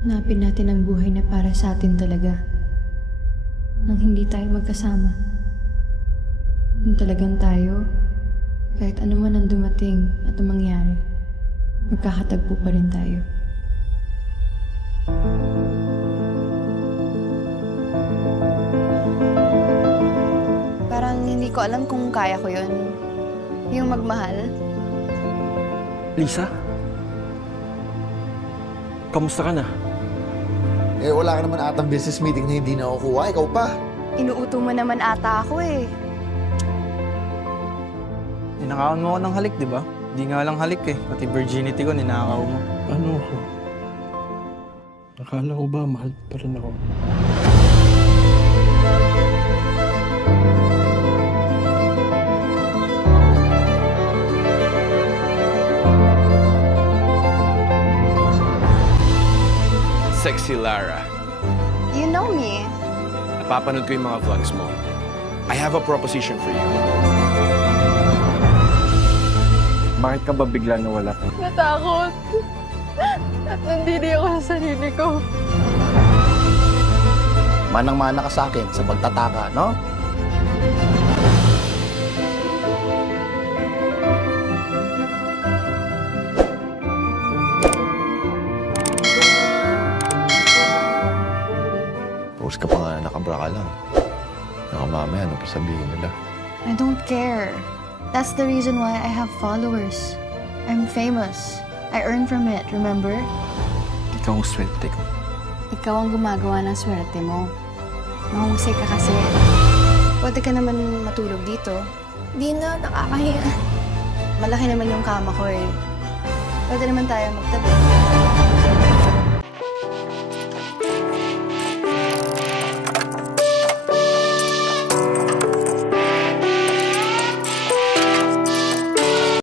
Hanapin natin ang buhay na para sa atin talaga. Nang hindi tayo magkasama. Yung talagang tayo, kahit ano man ang dumating at ang mangyari, magkakatagpo pa rin tayo. Parang hindi ko alam kung kaya ko yun. Yung magmahal. Lisa? Kamusta ka na? Eh, wala ka naman atang business meeting na hindi nakukuha. Ikaw pa. Inuuto mo naman ata ako eh. Ninakawan mo ako ng halik, di ba? Di nga lang halik eh. Pati virginity ko, ninakaw mo. Ano ako? Akala ko ba mahal pa rin ako? Sexy Lara. You know me. Napapanood ko yung mga vlogs mo. I have a proposition for you. Bakit ka ba bigla nawala? Natakot. At nandidi ako sa sarili ko. Manang-mana ka sa akin sa pagtataka, no? Post ka pa nga, nakabra ka lang. Nakamamaya, ano pa sabihin nila? I don't care. That's the reason why I have followers. I'm famous. I earn from it, remember? Ikaw ang swerte ko. Ikaw ang gumagawa ng swerte mo. Mahusay ka kasi. Pwede ka naman matulog dito. Di na, nakakahiya. Malaki naman yung kama ko eh. Pwede naman tayo magtabi.